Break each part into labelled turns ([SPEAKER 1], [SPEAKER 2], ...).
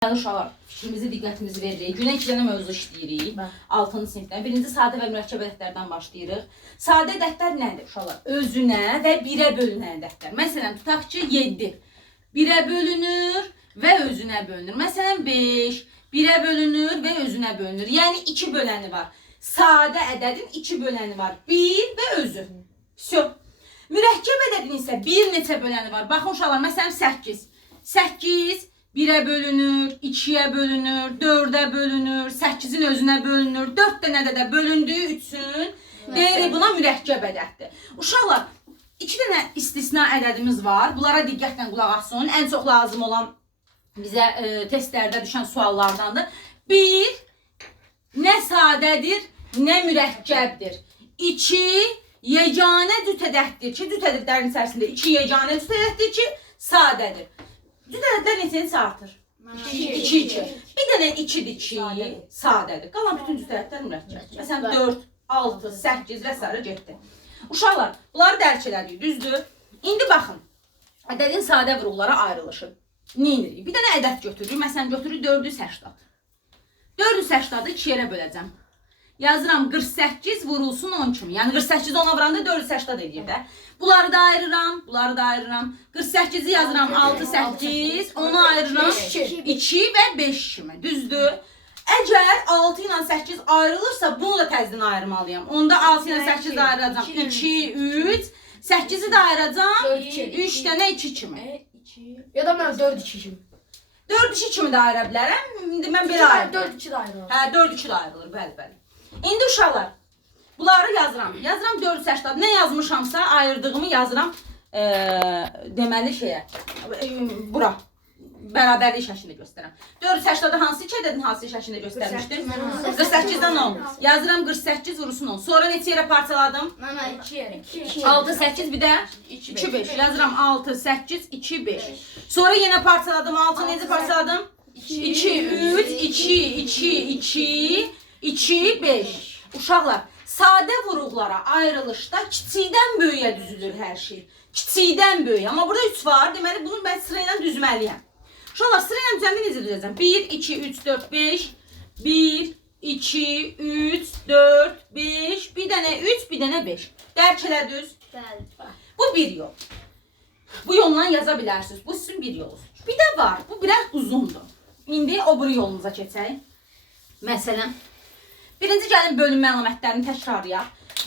[SPEAKER 1] Uşaqlar, fikrimizi, diqqətimizi veririk. Günə iki dənə mövzu işləyirik. 6-cı sinifdən. Birinci sadə və mürəkkəb ədədlərdən başlayırıq. Sadə ədədlər nədir uşaqlar? Özünə və birə bölünən ədədlər. Məsələn, tutaq ki, 7 birə bölünür və özünə bölünür. Məsələn, 5 birə bölünür və özünə bölünür. Yəni 2 böləni var. Sadə ədədin 2 böləni var. 1 və özü. Vsyo. Mürəkkəb ədədin isə bir neçə böləni var. Baxın uşaqlar, məsələn 8. 8 1-ə bölünür, 2-yə bölünür, 4-ə bölünür, 8-in özünə bölünür, 4 dənədə də bölündüyü üçün deyirik buna mürəkkəb ədəddir. Uşaqlar, 2 dənə istisna ədədimiz var. Bunlara diqqətlə qulaq asın. Ən çox lazım olan bizə e, testlərdə düşən suallardandır. 1 nə sadədir, nə mürəkkəbdir. 2 yeganə cüt ədəddir ki, cüt ədədlərin içərisində 2 yeganə cüt ədəddir ki, sadədir. Cüt ədədlər neçəni artır? 2 2. Bir dənə 2-dir ki, sadədir. Qalan bütün cüt ədədlər mürəkkəbdir. Məsələn 4, 6, 8 və s. getdi. Uşaqlar, bunları dərk elədik, düzdür? İndi baxın. Ədədin sadə vurğulara ayrılışı. Nə edirik? Bir dənə ədəd götürürük. Məsələn, götürürük 480. 480-ı 2 yerə böləcəm. Yazıram 48 vurulsun 10 kimi. Yəni 48 ona vuranda 480 edir də. Bunları da ayırıram, bunları da ayırıram. 48-i yazıram 6 8, onu ayırıram 2 və 5 kimi. Düzdür? Əgər 6 ilə 8 ayrılırsa bunu da təzədən ayırmalıyam. Onda 6 ilə 8 ayıracam 2 3 8-i də ayıracam
[SPEAKER 2] Dörd, iki.
[SPEAKER 1] 3 dənə 2 kimi.
[SPEAKER 2] Ya da mən 4 2 kimi.
[SPEAKER 1] 4 2 kimi də ayıra bilərəm. İndi mən belə ayırdım.
[SPEAKER 2] 4 2 de ayrı.
[SPEAKER 1] Hə, 4 2 də ayrılır, bəli, bəli. İndi uşaqlar, bunları yazıram. Yazıram 480. Nə yazmışamsa ayırdığımı yazıram. E, deməli şeyə, e, bura. Bərabərlik şəklində göstərəm. 480-də hansı iki ədədin hansı şəklində göstərmişdim? 48-dən 10. Yazıram 48 vurulsun 10. Sonra neçə yerə parçaladım?
[SPEAKER 2] Mama 2 yere.
[SPEAKER 1] 6 8 bir də 2 5. Yazıram 6 8 2 5. Sonra yenə parçaladım. 6 necə parçaladım? 2 3 2 2 2 2 5. Uşaqlar, sadə vuruqlara ayrılışda kiçikdən böyüyə düzülür hər şey. Kiçikdən böyüyə. Amma burada 3 var. Deməli bunu mən sıra ilə düzməliyəm. Uşaqlar, sıra ilə düzəndə necə düzəcəm? 1 2 3 4 5 1 2 3 4 5 bir dənə 3 bir dənə 5. Dərk elədiniz? Bu bir yol. Bu yolla yaza bilərsiniz. Bu sizin bir yolunuz. Bir də var. Bu biraz uzundur. İndi o biri yolumuza keçək. Məsələn, birinci gəlin bölünmə əlamətlərini təkrarlayaq.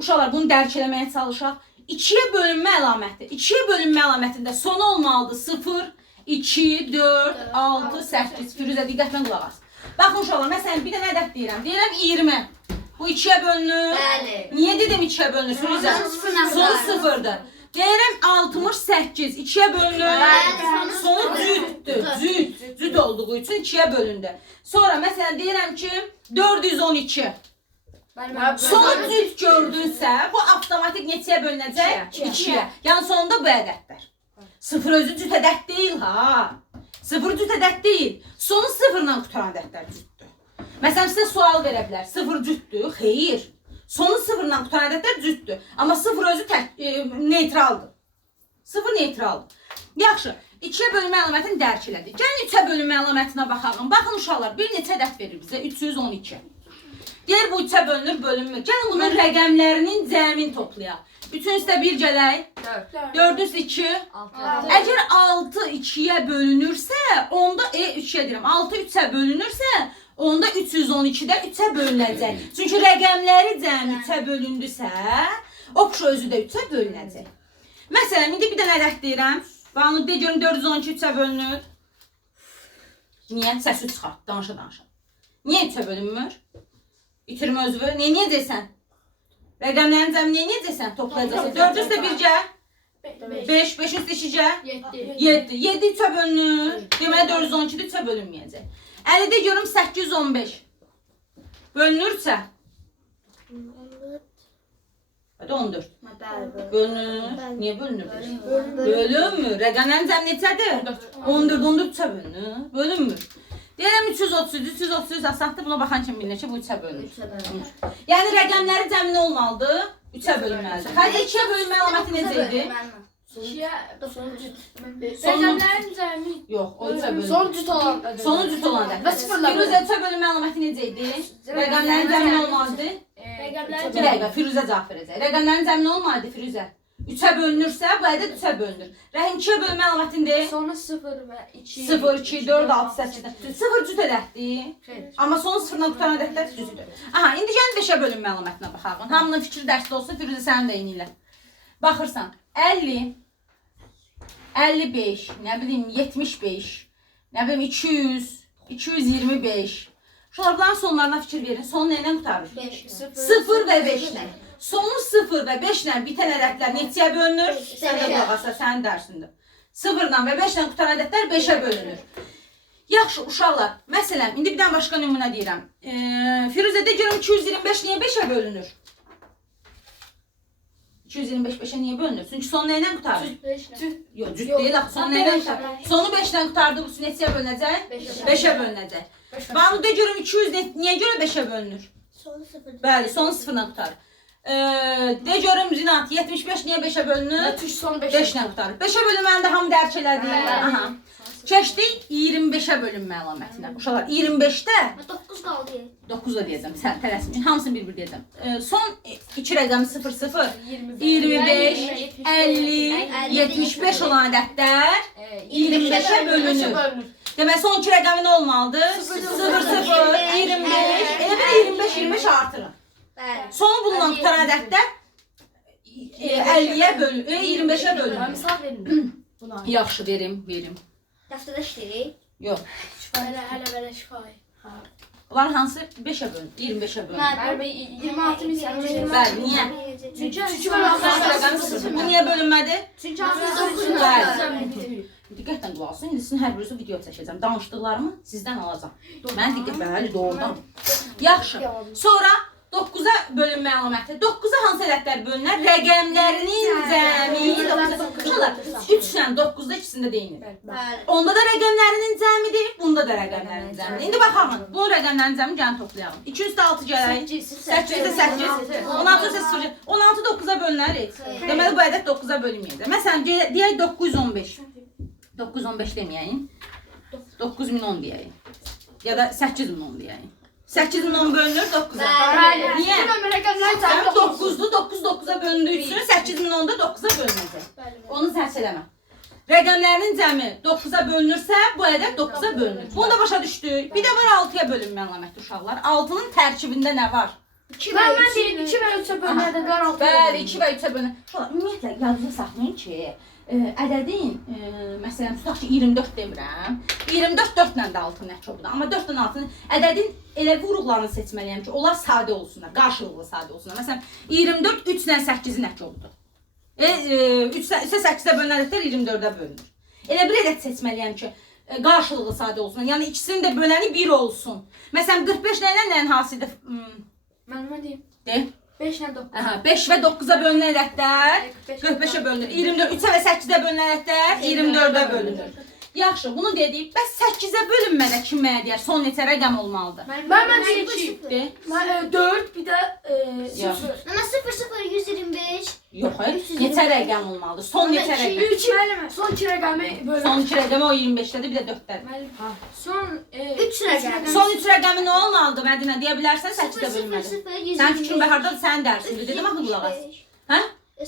[SPEAKER 1] Uşaqlar bunu dərk eləməyə çalışaq. 2-yə bölünmə əlaməti. 2-yə bölünmə əlamətində sonu olmalıdır 0, 2, 4, 6, 8. Firuzə diqqətlə qulaq as. Baxın uşaqlar, məsələn bir dənə ədəd deyirəm. Deyirəm 20. Bu 2-yə bölünür.
[SPEAKER 2] Bəli.
[SPEAKER 1] Niyə dedim 2-yə bölünür Firuzə?
[SPEAKER 2] Bölünür.
[SPEAKER 1] sıfırdır. Deyirəm 68 2-yə bölünür. Sonu
[SPEAKER 2] sonu
[SPEAKER 1] cütdür. Olduğu üçün 2-yə bölündü. Sonra məsələn deyirəm ki 412. Son cüt gördünsə, bu avtomatik neçəyə bölünəcək?
[SPEAKER 2] İkiyə.
[SPEAKER 1] 2-yə. Yəni sonunda bu ədədlər. Sıfır özü cüt ədəd deyil ha. Sıfır cüt ədəd deyil. Sonu sıfırla qutaran ədədlər cütdür. Məsələn sizə sual verə bilər. Sıfır cütdür? Xeyr. Sonu sıfırla qutaran ədədlər cütdür. Amma sıfır özü tək, e, neytraldır. Sıfır neytraldır. Yaxşı. 2-yə bölünmə əlamətini dərk elədik. Gəlin 3-ə bölünmə əlamətinə baxalım. Baxın uşaqlar, bir neçə ədəd verir bizə? 312. Deyir bu 3-ə bölünür, bölünmür. Gəlin bunun rəqəmlərinin cəmini toplayaq. 3-ün üstə 1 gələk. 4 üstə 2. Əgər 6 2-yə bölünürsə, onda e 3-yə deyirəm. 6 3-ə bölünürsə, onda 312-də 3-ə bölünəcək. Çünki rəqəmləri cəmi 3-ə bölündüsə, oxşu özü də 3-ə bölünəcək. Məsələn, indi bir dənə ədəd deyirəm. Banu de görüm 412 3-ə bölünür. Niyə? Səsi çıxart, danışa danışa. Niyə 3-ə bölünmür? İtirmə özünü. Nə edəcəksən? Rəqəmlərin cəmini nə edəcəksən? Toplayacaqsan. 4 üstə 1 gəl. 5, 5 üstə 2 gəl. 7. 7 3-ə bölünür. Deməli 412 3-ə bölünməyəcək. 50-də görüm 815. Bölünürsə, hadi 14. Bölünür. Niyə bölünür? Bölünmür. Rəqəmlərin cəmi neçədir? 14. 14 3-ə bölünür. Bölünmür. Deyirəm 330, 330 asandır. Buna baxan kimi bilinir ki, bu 3-ə bölünür. Yəni rəqəmləri cəmi nə olmalıdır? 3-ə bölünməlidir. Xəritə 2-yə bölünmə əlaməti necə idi?
[SPEAKER 2] İkiye sonuncu.
[SPEAKER 1] Son-
[SPEAKER 2] Rəqəmlərin cəmi.
[SPEAKER 1] Yox, o üçə bölünür.
[SPEAKER 2] Sonuncu olan.
[SPEAKER 1] Sonuncu olan
[SPEAKER 2] Və
[SPEAKER 1] ədəd.
[SPEAKER 2] sıfırlar.
[SPEAKER 1] Firuzə üçə bölünmə əlaməti necə idi? Rəqəmlərin cəmi olmalıdır.
[SPEAKER 2] Rəqəmlərin
[SPEAKER 1] Bir dəqiqə Firuzə cavab verəcək. Rəqəmlərin cəmi olmalıdır Firuzə. 3-ə bölünürsə bu ədəd 3-ə bölünür. Rəhim 2-yə bölünmə əlamətindir.
[SPEAKER 2] Sonra 0 və 2.
[SPEAKER 1] 0, 2, 4, 6, 8. 0 cüt ədəddir. Amma son sıfırla qutan ədədlər düzdür. Aha, indi gəlin 5-ə bölünmə əlamətinə baxaq. Hamının fikri dərsdə olsun, Firuzə sənin də eyni ilə. Baxırsan, 50 55, nə bilim 75, nə bilim 200, 225. Şunlar bunların sonlarına fikir verin. Sonu nə ilə qutarır? 0 və 5 ilə. Sonu 0 və 5 ilə bitən ədədlər neçəyə bölünür? Sən də qulaq asa, sənin dərsində. 0 ilə və 5 ilə qutan ədədlər 5-ə bölünür. Yaxşı uşaqlar, məsələn, indi bir dənə başqa nümunə deyirəm. E, Firuzədə görüm 225 niyə 5-ə bölünür? 225 5-ə niyə bölünür? Çünki sonu qutarır? Yox, cüt
[SPEAKER 2] Yox.
[SPEAKER 1] deyil axı. Sonu
[SPEAKER 2] Ha,
[SPEAKER 1] nə ilə
[SPEAKER 2] beş
[SPEAKER 1] qutarır?
[SPEAKER 2] ilə.
[SPEAKER 1] Sonu 5-dən qutardı, bu neçəyə bölünəcək?
[SPEAKER 2] Beşə.
[SPEAKER 1] 5-ə bölünəcək. Banu de görüm 200 ne, niyə görə 5-ə bölünür?
[SPEAKER 3] Sonu sıfır.
[SPEAKER 1] Bəli, son sıfırla qutarır. Ee, de görüm Zinat 75 niyə 5-ə bölünür?
[SPEAKER 2] Tuş son 5.
[SPEAKER 1] 5 ilə qutarır. 5-ə bölünməni də hamı dərk elədi.
[SPEAKER 2] Bəli.
[SPEAKER 1] Aha. Keçdik 25-ə bölünmə əlamətinə. Uşaqlar 25-də
[SPEAKER 3] 9 qaldı.
[SPEAKER 1] 9 da deyəcəm. Sən tələsməyin. Hamısını bir-bir deyəcəm. Ee, son 2 rəqəmi 0 0
[SPEAKER 2] 25,
[SPEAKER 1] 25 50 75 olan ədədlər 25-ə bölünür. Demək son iki rəqəmi nə olmalıdır? 0 0 25 elə belə 25 25 artırın.
[SPEAKER 3] Bəli.
[SPEAKER 1] Sonu bununla qutan ədədlər e, 50-yə bölün, e, 25-ə
[SPEAKER 2] Mən
[SPEAKER 1] bölünür.
[SPEAKER 2] misal verin.
[SPEAKER 1] Yaxşı verim, verim.
[SPEAKER 3] Dəftərdə işləyirik.
[SPEAKER 1] Yox.
[SPEAKER 2] Hələ hələ belə şifahi.
[SPEAKER 1] Bunlar hansı 5-ə bölünür, 25-ə bölünür.
[SPEAKER 2] Mən 26 min sən.
[SPEAKER 1] Bəli, niyə?
[SPEAKER 2] Çünki
[SPEAKER 1] Çünki son rəqəm sıfır. Bu niyə bölünmədi?
[SPEAKER 2] Çünki
[SPEAKER 1] Bəli. Diqqətlə qulaq asın. İndi sizin hər birinizə video çəkəcəm. Danışdıqlarımı sizdən alacağam. Mən diqqət bəli, doğrudan. Yaxşı. Sonra 9-a bölünmə əlaməti. 9-a hansı ədədlər bölünər? Rəqəmlərinin cəmi 9-a. Uşaqlar, 3 ilə 9-da ikisində deyilir. Onda da rəqəmlərinin cəmidir, bunda da rəqəmlərinin cəmidir. İndi baxaq, bu rəqəmlərin cəmini gəlin toplayalım. 2 üstə 6 gələk. 8 üstə 8. 16 üstə 0. 16 9-a bölünər. Deməli bu ədəd 9-a bölünməyəcək. Məsələn, de- deyək 915. 915 deməyəyim. 9010 deyəyim. Ya da 8010 deyəyim. 8010 bölünür 9-a.
[SPEAKER 3] Bəli.
[SPEAKER 1] Niyə?
[SPEAKER 2] rəqəmlərin
[SPEAKER 1] Sən 9-dur, 9 9-a bölündüyü üçün 8010 da 9-a bölünəcək. Onu səhv eləmə. Rəqəmlərin cəmi 9-a bölünürsə, bu ədəd 9-a bölünür. Bunu da başa düşdük. Bir də var 6-ya bölünmə əlaməti uşaqlar. 6-nın tərkibində nə var?
[SPEAKER 2] 2 və 2 2 və 3 bölmədə qaralt.
[SPEAKER 1] Bəli, 2 və 3-ə bölünür. Uşaqlar, ümumiyyətlə yadınızda saxlayın ki, e, ədədin, e, məsələn, tutaq ki, 24 demirəm. 24 4 ilə də 6 nəticə oldu. Amma 4 ilə 6 ədədin elə vuruqlarını seçməliyəm ki, onlar sadə olsunlar, qarşılıqlı sadə olsunlar. Məsələn, 24 3 ilə 8-i nəticə oldu. E, e, 3 isə 8-ə bölünən ədədlər 24-ə bölünür. Elə bir ədəd seçməliyəm ki, e, qarşılıqlı sadə olsun. Yəni ikisinin də böləni 1 olsun. Məsələn, 45 nə ilə nəyin hasildir? Hmm,
[SPEAKER 2] Mən nə deyim?
[SPEAKER 1] de.
[SPEAKER 2] 5 ilə 9.
[SPEAKER 1] Aha, 5 və 9-a bölünən ədədlər 45-ə bölünür. 24 3-ə və 8-ə bölünən ədədlər 24-ə bölünür. Yaxşı, bunu dedik. Bəs 8-ə bölünmədə kim mənə deyər? Son neçə rəqəm olmalıdır?
[SPEAKER 2] Mən mən deyim
[SPEAKER 3] Sıfır,
[SPEAKER 2] 2.
[SPEAKER 3] sıfır.
[SPEAKER 2] Mən 4 bir də
[SPEAKER 1] Yox.
[SPEAKER 2] 0.
[SPEAKER 3] Amma 0 0 125.
[SPEAKER 1] Yox, hayır. Neçə rəqəm olmalıdır? Son neçə rəqəm?
[SPEAKER 2] 3 müəllimə. Son 2 rəqəmi bölün.
[SPEAKER 1] Son 2 rəqəmi o 25-dədir, bir də 4-dədir.
[SPEAKER 2] Müəllim. Son
[SPEAKER 3] Üç rəqəm.
[SPEAKER 1] Son 3 rəqəmi nə olmalıdır? Mədinə deyə bilərsən
[SPEAKER 3] 0
[SPEAKER 1] 8-də
[SPEAKER 3] 0
[SPEAKER 1] bölünməli.
[SPEAKER 3] 0 125.
[SPEAKER 1] Sənin fikrin bəhardadır, sənin dərsindir. Dedim axı qulaq as. Hə?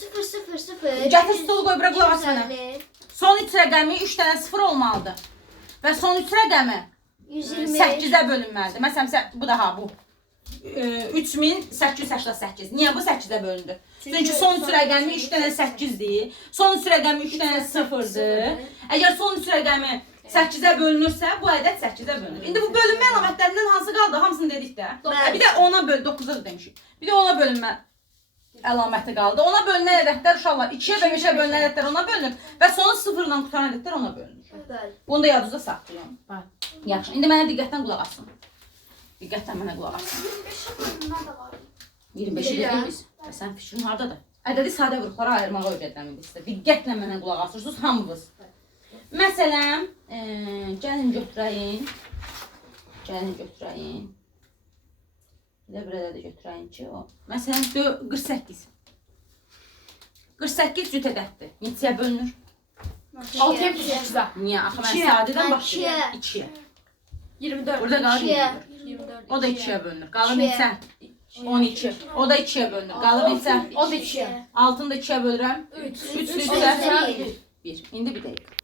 [SPEAKER 3] 0 0 0.
[SPEAKER 1] Gətir stolu qoy bura qulaq as mənə. Son 3 rəqəmi 3 dənə 0 olmalıdır. Və son 3 rəqəmi
[SPEAKER 3] 125.
[SPEAKER 1] 8-ə bölünməlidir. Məsələn, sə- bu da ha bu. Ee, 3888. Niyə bu 8-ə bölündü? Çünki son 3 rəqəmi 3 dənə 8-dir. Son 3 rəqəmi 3 dənə 0-dır. Əgər son 3 rəqəmi 8-ə bölünürsə, bu ədəd 8-ə bölünür. İndi bu bölünmə əlamətlərindən hansı qaldı? Hamısını dedik də.
[SPEAKER 3] Bəli.
[SPEAKER 1] Bir də ona böl 9-a da demişik. Bir də ona bölünmə əlaməti qaldı. Ona bölünən ədədlər uşaqlar 2-yə və 5-ə bölünən ədədlər ona bölünür və sonu 0 ilə qutaran ədədlər ona bölünür.
[SPEAKER 3] Bəli.
[SPEAKER 1] Bunu da yadınızda saxlayın. Yaxşı. İndi mənə diqqətlə qulaq asın. Diqqətlə mənə qulaq asın. 25-i dedik biz. Və sən fikrin hardadır? Ədədi sadə qruplara ayırmağı öyrədəm indi sizə. Diqqətlə mənə qulaq asırsınız hamınız. Məsələn, e, gəlin götürəyin. Gəlin götürəyin. Bir də bir ədədi götürəyin ki, o. Məsələn, dö- 48. 48 cüt ədəddir. Neçəyə bölünür?
[SPEAKER 2] 6'ya 9'a.
[SPEAKER 1] Niyə? Axı mən sadədən başlayıram.
[SPEAKER 3] ikiyə.
[SPEAKER 1] 2-yə.
[SPEAKER 2] 24.
[SPEAKER 1] Burada qalır
[SPEAKER 3] İkiyə.
[SPEAKER 1] 24.
[SPEAKER 2] 24.
[SPEAKER 1] O da 2-yə bölünür. Qalır neçə? 12. O da 2-yə bölünür. Qalır neçə?
[SPEAKER 2] O da 2'ye.
[SPEAKER 1] Altını da 2-yə bölürəm.
[SPEAKER 2] 3.
[SPEAKER 1] 3
[SPEAKER 3] Üç
[SPEAKER 1] neçə?
[SPEAKER 3] neçə?
[SPEAKER 1] 1. İndi bir dəqiqə.